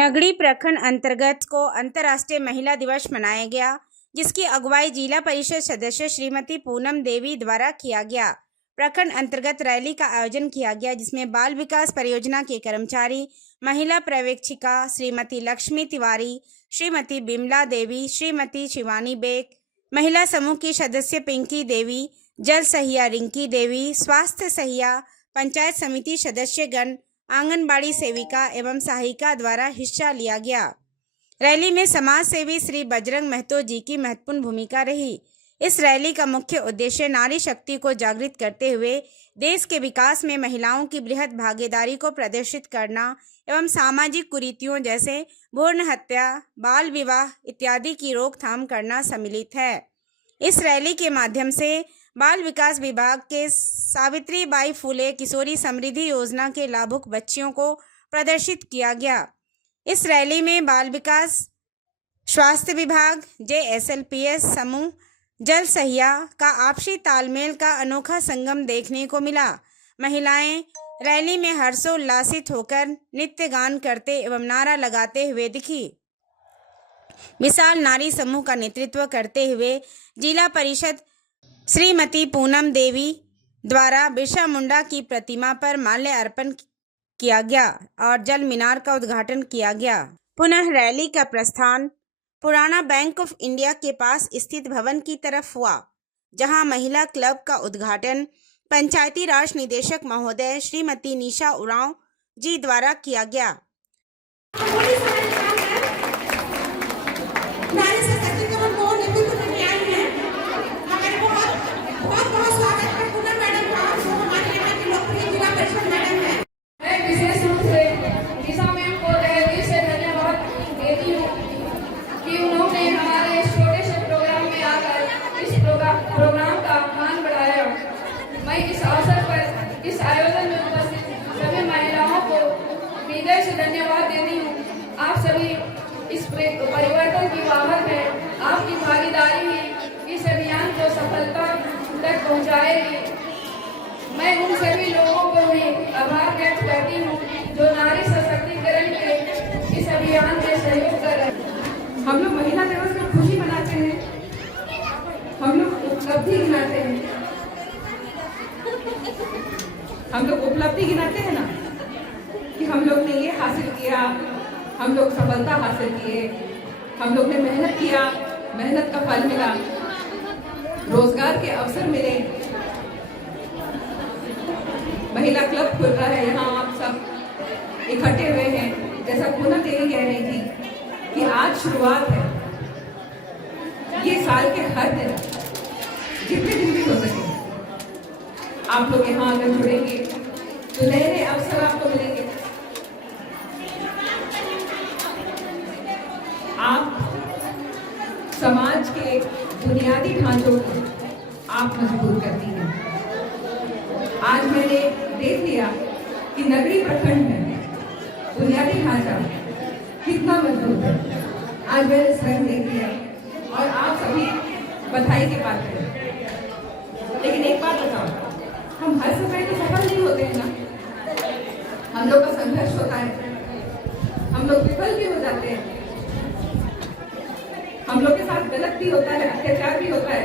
नगड़ी प्रखंड अंतर्गत को अंतर्राष्ट्रीय महिला दिवस मनाया गया, जिसकी अगुवाई जिला परिषद सदस्य श्रीमती पूनम देवी द्वारा किया गया। प्रखंड अंतर्गत रैली का आयोजन किया गया, जिसमें बाल विकास परियोजना के कर्मचारी, महिला पर्यवेक्षिका श्रीमती लक्ष्मी तिवारी, श्रीमती बिमला देवी, श्रीमती शिवानी बेग, महिला समूह की सदस्य पिंकी देवी, जल सहिया रिंकी देवी, स्वास्थ्य सहिया, पंचायत समिति सदस्यगण, आंगनबाड़ी सेविका एवं सहायिका द्वारा हिस्सा लिया गया। रैली में समाज सेवी श्री बजरंग महतो जी की महत्वपूर्ण भूमिका रही। इस रैली का मुख्य उद्देश्य नारी शक्ति को जागृत करते हुए देश के विकास में महिलाओं की बृहद भागीदारी को प्रदर्शित करना एवं सामाजिक कुरीतियों जैसे भ्रूण हत्या, बाल विवाह इत्यादि की रोकथाम करना सम्मिलित है। इस रैली के माध्यम से बाल विकास विभाग के सावित्रीबाई फुले किशोरी समृद्धि योजना के लाभुक बच्चियों को प्रदर्शित किया गया। इस रैली में बाल विकास, स्वास्थ्य विभाग, JSLPS समूह, जल सहिया का आपसी तालमेल का अनोखा संगम देखने को मिला। महिलाएं रैली में हर्षोल्लासित होकर नृत्य गान करते एवं नारा लगाते हुए दिखी। विशाल नारी समूह का नेतृत्व करते हुए जिला परिषद श्रीमती पूनम देवी द्वारा बिरसा मुंडा की प्रतिमा पर माल्य अर्पण किया गया और जल मीनार का उद्घाटन किया गया। पुनः रैली का प्रस्थान पुराना बैंक ऑफ इंडिया के पास स्थित भवन की तरफ हुआ, जहां महिला क्लब का उद्घाटन पंचायती राज निदेशक महोदय श्रीमती निशा उरांव जी द्वारा किया गया। प्रोग्राम का मान बढ़ाया। मैं इस अवसर पर इस आयोजन में उपस्थित सभी महिलाओं को हृदय से धन्यवाद देती हूँ। आप सभी इस परिवर्तन की वाहक है। आपकी भागीदारी ही इस अभियान को सफलता तक पहुँचाएगी। मैं उन सभी लोगों को भी आभार व्यक्त करती हूँ जो नारी सशक्तिकरण के इस अभियान में सहयोग कर रहे हैं। हम लोग महिला दिवस में खुशी मनाते हैं, हम लोग उपलब्धि गिनाते हैं, हम लोग उपलब्धि गिनाते हैं ना कि हम लोग ने ये हासिल किया, हम लोग सफलता हासिल किए, हम लोग ने मेहनत किया, मेहनत का फल मिला, रोजगार के अवसर मिले, महिला क्लब खुल रहा है, यहाँ आप सब इकट्ठे हुए हैं। जैसा पूनम देवी कह रही थी कि आज शुरुआत है, ये साल के हर दिन जितने दिन भी हो सके आप लोग यहाँ अगर जुड़ेंगे तो नए नए अवसर आपको मिलेंगे। आप समाज के बुनियादी ढांचों को आप मजबूत करती हैं। आज मैंने देख लिया कि नगरी प्रखंड में बुनियादी ढांचा कितना मजबूत है। आज मैंने स्वयं देख लिया और आप सभी बधाई के पात्र हैं। लेकिन एक बात बताओ, हम हर समय तो सफल नहीं होते हैं ना। हम लोग का संघर्ष होता है, हम लोग विफल भी हो जाते हैं, हम लोग के साथ गलत भी होता है, अत्याचार भी होता है,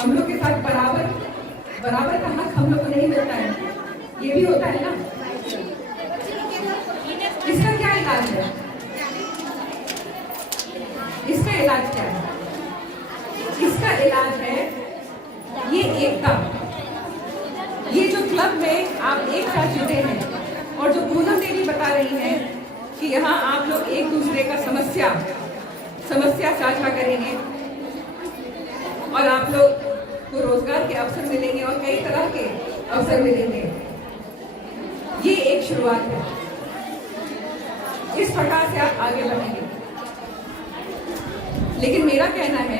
हम लोग के साथ बराबर का हक हम लोग को नहीं मिलता है, ये भी होता है ना। इसका क्या इलाज है? इसका इलाज क्या है? इसका इलाज है ये एकता। ये जो क्लब में आप एक साथ जुटे हैं और जो पूनम देवी बता रही हैं कि यहाँ आप लोग एक दूसरे का समस्या साझा करेंगे और आप लोग को रोजगार के अवसर मिलेंगे और कई तरह के अवसर मिलेंगे। ये एक शुरुआत है। इस प्रकार से आप आगे बढ़ेंगे। लेकिन मेरा कहना है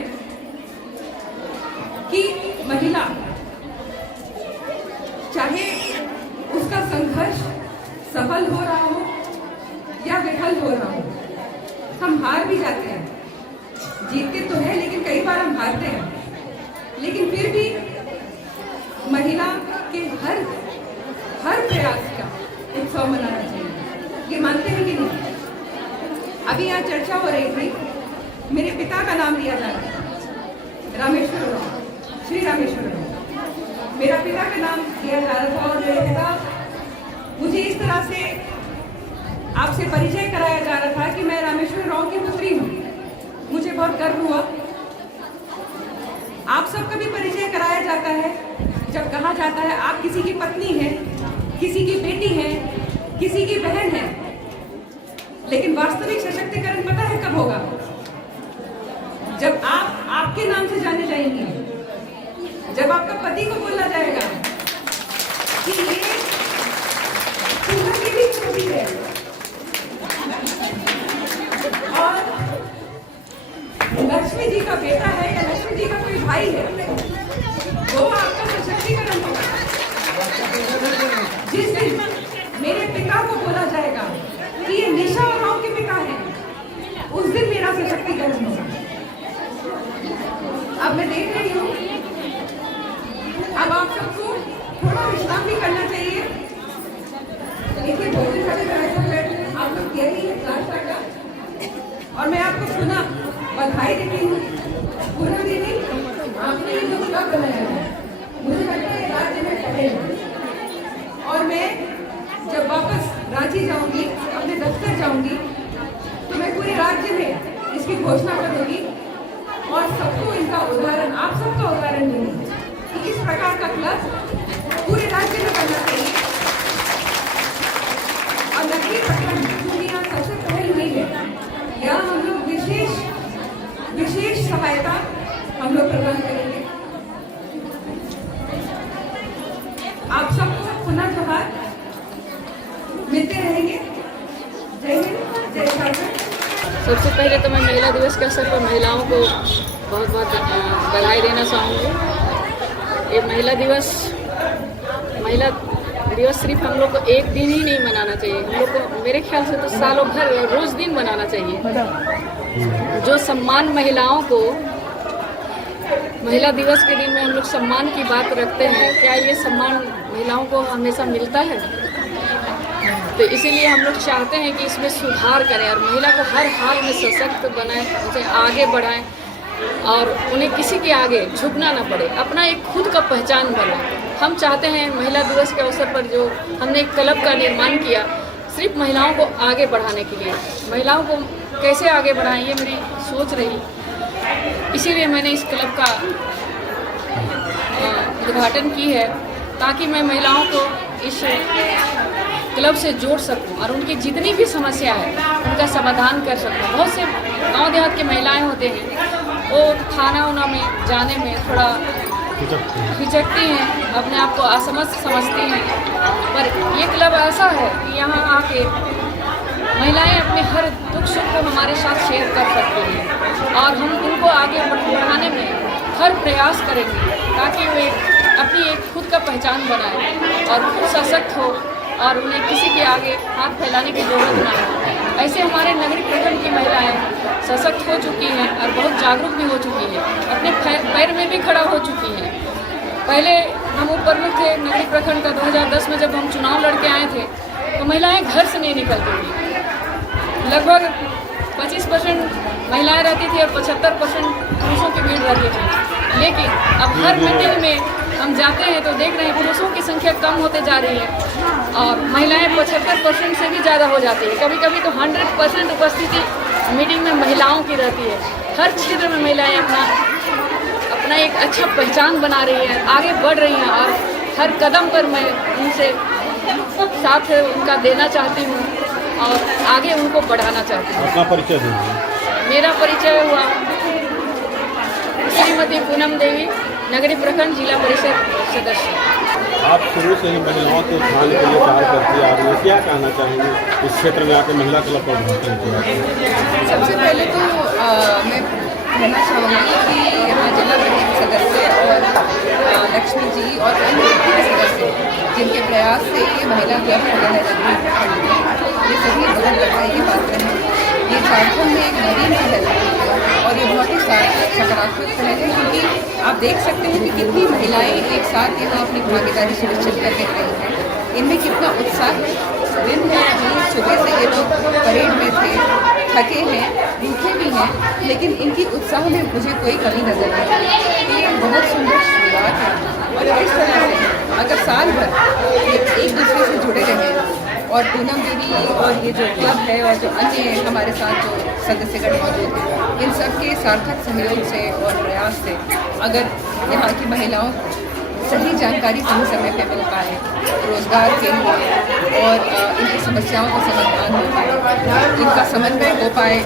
कि महिला चाहे उसका संघर्ष सफल हो रहा हो या विफल हो रहा हो, हम हार भी जाते हैं, जीतते तो है लेकिन कई बार हम हारते हैं। लेकिन फिर भी महिला के हर प्रयास का उत्सव मनाना चाहिए। ये मानते हैं कि नहीं? अभी यहाँ चर्चा हो रही थी, मेरे पिता का नाम लिया जा रहा है, रामेश्वर राव, श्री रामेश्वर राव। मेरा पिता का नाम लिया जा रहा था और मेरे पिता मुझे इस तरह से आपसे परिचय कराया जा रहा था कि मैं रामेश्वर राव की पुत्री हूँ। मुझे बहुत गर्व हुआ। आप सबका भी परिचय कराया जाता है जब कहा जाता है आप किसी की पत्नी हैं, किसी की बेटी हैं, किसी की बहन है। लेकिन वास्तविक सशक्तिकरण पता है कब होगा? जब आप आपके नाम से जाने जाएंगे, जब आपका पति को बोला जाएगा कि ये तुम्हारा की भी छोटी है और लक्ष्मी जी का बेटा है या लक्ष्मी जी का कोई भाई है, वो आपका सशक्तिकरण होगा। जिस दिन मेरे पिता को बोला जाएगा कि ये निशा और राव के पिता हैं, उस दिन मेरा सशक्तिकरण होगा। अब मैं देख रही हूँ, अब आप सबको थोड़ा विश्राम भी करना चाहिए। देखिए भोजन खाने का ऐसा बैठ आप लोग कह रही है और मैं आपको पुनः बधाई देती हूँ। पुनः दीदी, आपने ये जो क्लब बनाया है, मुझे लगता है राज्य में पहले है। और मैं जब वापस रांची जाऊंगी, अपने दफ्तर जाऊंगी, तो मैं पूरे राज्य में इसकी घोषणा करूंगी और सबको इनका उदाहरण, आप सबका उदाहरण दूंगी कि इस प्रकार का क्लब पूरे राज्य में बनना चाहिए। और नगरीय प्रखंड दुनिया सबसे पहल हुई है, यहाँ हम लोग विशेष सहायता हम लोग प्रदान करेंगे। आप सबको पुनः जोहार, मिलते रहेंगे। जय हिंद, जय झारखंड। सबसे पहले तो मैं महिला दिवस के अवसर पर महिलाओं को बहुत बहुत बधाई देना चाहूँगी। ये महिला दिवस सिर्फ हम लोग को एक दिन ही नहीं मनाना चाहिए, हम लोग को मेरे ख्याल से तो सालों भर रोज दिन मनाना चाहिए। जो सम्मान महिलाओं को महिला दिवस के दिन में हम लोग सम्मान की बात रखते हैं, क्या ये सम्मान महिलाओं को हमेशा मिलता है? तो इसीलिए हम लोग चाहते हैं कि इसमें सुधार करें और महिला को हर हाल में सशक्त बनाएं, उसे आगे बढ़ाएं और उन्हें किसी के आगे झुकना ना पड़े, अपना एक खुद का पहचान बनाए। हम चाहते हैं महिला दिवस के अवसर पर जो हमने एक क्लब का निर्माण किया, सिर्फ महिलाओं को आगे बढ़ाने के लिए, महिलाओं को कैसे आगे बढ़ाएं ये मेरी सोच रही। इसीलिए मैंने इस क्लब का उद्घाटन की है ताकि मैं महिलाओं को इस क्लब से जोड़ सकूं और उनकी जितनी भी समस्या है उनका समाधान कर सकूं। बहुत से गांव देहात की महिलाएं होते हैं, वो खाना वाना में जाने में थोड़ा हिचकती हैं, अपने आप को असमर्थ समझती हैं, पर ये क्लब ऐसा है कि यहाँ आके महिलाएं अपने हर दुख सुख को हमारे साथ शेयर कर सकती हैं और हम उनको आगे बढ़ाने में हर प्रयास करेंगे ताकि वे अपनी एक खुद का पहचान बनाएं और खुद सशक्त हो और उन्हें किसी के आगे हाथ फैलाने की जरूरत ना हो। ऐसे हमारे नगरीय प्रखंड की महिलाएं सशक्त हो चुकी हैं और बहुत जागरूक भी हो चुकी हैं, अपने पैर में भी खड़ा हो चुकी हैं। पहले हम उपप्रमुख थे नगरीय प्रखंड का, 2010 में जब हम चुनाव लड़के आए थे तो महिलाएं घर से नहीं निकलती थी। लगभग 25% महिलाएं रहती थी और 75% पुरुषों की भीड़ रहती थी। लेकिन अब हर मीटिंग में हम जाते हैं तो देख रहे हैं पुरुषों की संख्या कम होते जा रही है और महिलाएं 75% से भी ज़्यादा हो जाती है। कभी कभी तो 100% उपस्थिति मीटिंग में महिलाओं की रहती है। हर क्षेत्र में महिलाएं अपना एक अच्छा पहचान बना रही है, आगे बढ़ रही हैं और हर कदम पर मैं उनसे साथ उनका देना चाहती हूँ और आगे उनको बढ़ाना चाहती हूँ। अपना परिचय दीजिए। मेरा परिचय हुआ श्रीमती पूनम देवी, नगरीय प्रखंड जिला परिषद सदस्य। आप शुरू से ही महिलाओं के उत्थान के लिए कार्य करती आ रही है, क्या कहना चाहेंगे इस क्षेत्र में आकर महिला क्लब का उद्घाटन किया? सबसे पहले तो मैं कहना चाहूँगी कि यहाँ जिला परिषद सदस्य और लक्ष्मी जी और अन्य सभी सदस्य जिनके प्रयास से ये महिला क्लब खुला है नगरीय प्रखंड में, ये सभी बहुत बधाई के पात्र हैं। ये झारखंड में एक नवीन पहल है और ये बहुत ही सकारात्मक पहल है क्योंकि आप देख सकते हैं कि कितनी महिलाएं एक साथ यहाँ अपनी भागीदारी सुनिश्चित करके रही हैं। इनमें कितना उत्साह है दिन है, अभी सुबह से ये लोग परेड में थे, थके हैं, भूखे भी हैं, लेकिन इनकी उत्साह में मुझे कोई कमी नजर नहीं आई। ये बहुत सुंदर शुरुआत है और इस तरह से अगर साल भर ये एक दूसरे से जुड़े रहें और पूनम देवी और ये जो क्लब है और जो अन्य हमारे साथ जो सदस्यगण मौजूद हैं, इन सब के सार्थक सहयोग से और प्रयास से अगर यहाँ की महिलाओं सही जानकारी सही समय पे मिल पाए, रोजगार के लिए और इनकी समस्याओं का समाधान हो पाए, इनका समन्वय हो पाए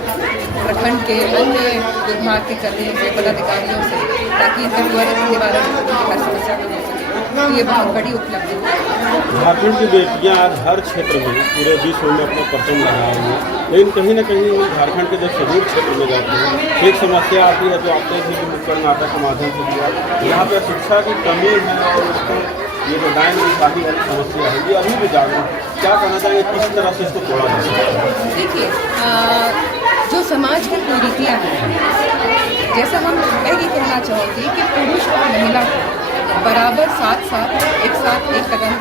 प्रखंड के अन्य विभाग के कर्मियों से, पदाधिकारियों से, ताकि इनका त्वरित निवारण हर समस्या को हो सके, तो ये बहुत बड़ी उपलब्धि है। झारखंड की बेटियां आज हर क्षेत्र में पूरे विश्व में अपना परचम लगा रही हैं, लेकिन कहीं ना कहीं वो झारखंड के जो सुदूर क्षेत्र में जाते हैं एक समस्या आती है जो आपने भी नुक्कड़ नाटक के माध्यम से दिया, यहाँ पर शिक्षा की कमी है और उसको ये जो डायन शादी वाली समस्या है ये अभी भी जारी है। क्या कहना चाहिए, किस तरह से इसको तोड़ा जा सकता है? देखिए, जो समाज की कुरीतियाँ हैं, जैसा मैं ये कहना चाहूँगी कि पुरुष और महिला को बराबर साथ एक कदम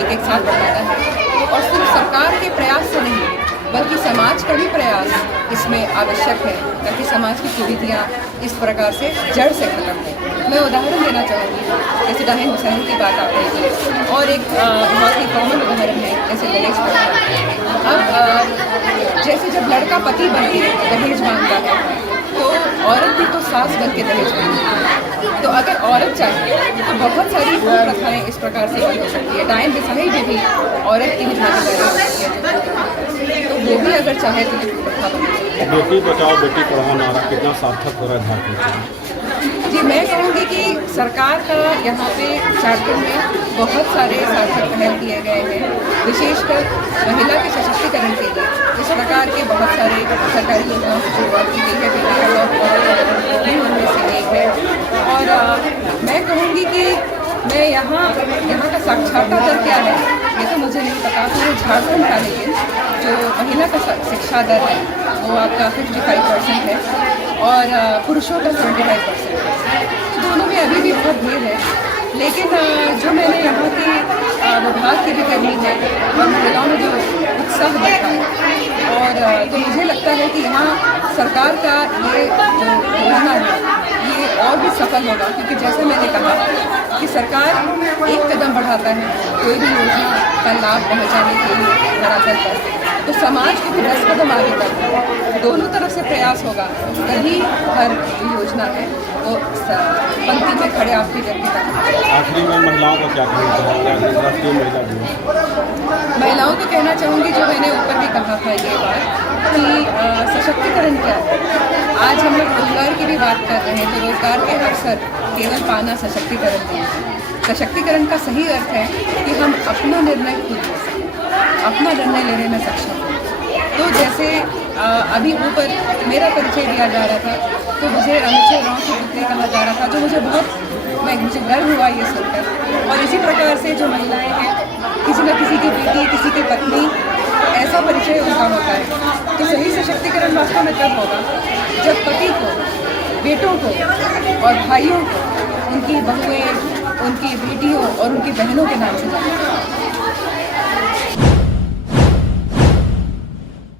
एक साथ बढ़ाना है और सिर्फ सरकार के प्रयास से नहीं बल्कि समाज का भी प्रयास इसमें आवश्यक है, ताकि समाज की कुरीतियाँ इस प्रकार से जड़ से खत्म हो। मैं उदाहरण देना चाहूँगी, जैसे दाहिन हुसैन की बात आपने की और एक बहुत ही कॉमन उदाहरण है जैसे दहेज प्रथा। अब जैसे जब लड़का पति बन के दहेज मांगता है तो औरत भी तो सास बन के दहेज मांगती है। तो अगर औरत चाहे तो बहुत सारी प्रथाएं इस प्रकार से बंद हो सकती है। डायन बिसाही में भी औरत की भागीदारी होती है, तो वो भी अगर चाहे तो प्रथा बन सकती है। बेटी बचाओ बेटी पढ़ाओ नारा कितना सार्थक हो रहा है झारखंड? जी, मैं कहूँगी कि सरकार का यहाँ पे झारखंड में बहुत सारे सार्थक पहल किए गए हैं, विशेषकर महिला के सशक्तिकरण के लिए इस प्रकार के बहुत सारे सरकारी योजनाओं की शुरुआत की गई है। बेटी भी उनमें से एक है और मैं कहूँगी कि मैं यहाँ का साक्षरता दर क्या है ये तो मुझे नहीं पता, पूरे झारखंड का, लेकिन जो महिला का शिक्षा दर है वो आपका 55% है और पुरुषों का 75% है। दोनों में अभी भी बहुत भीड़ है, लेकिन जो मैंने यहाँ के विभाग की भी करनी है और महिलाओं में जो उत्साह देखा है और तो मुझे लगता है कि यहाँ सरकार का ये जो योजना है ये और भी सफल होगा, क्योंकि जैसे मैंने कहा कि सरकार एक कदम बढ़ाता है कोई भी योजना का लाभ पहुँचाने के लिए धरातल पर, तो समाज को भी 10 कदम आगे बढ़ता है। दोनों तरफ से प्रयास होगा तभी हर योजना है वो पंक्ति में खड़े आपकी व्यक्ति तक। आखिरी में महिलाओं को क्या कहना चाहेंगे, राष्ट्रीय महिला दिवस? महिलाओं को कहना चाहूँगी, जो मैंने ऊपर भी कहा था ये बात कि सशक्तिकरण क्या है। आज हम लोग रोजगार की भी बात कर रहे हैं, तो रोजगार के अवसर केवल पाना सशक्तिकरण नहीं है। सशक्तिकरण का सही अर्थ है कि हम अपना निर्णय खुद ले सकें, अपना निर्णय लेने में सक्षम हैं। तो जैसे अभी ऊपर मेरा परिचय दिया जा रहा था तो मुझे रामेश्वर राव की पुत्री कहा जा रहा था, जो मुझे गर्व हुआ ये सुनकर। और इसी प्रकार से जो महिलाएं हैं, किसी न किसी की बेटी, किसी की पत्नी, ऐसा परिचय उनका होता है। तो सही सशक्तिकरण वास्तव में तब होगा जब पति को, बेटों को और भाइयों को उनकी बहुएं, उनकी बेटियों और उनकी बहनों के नाम से जाना।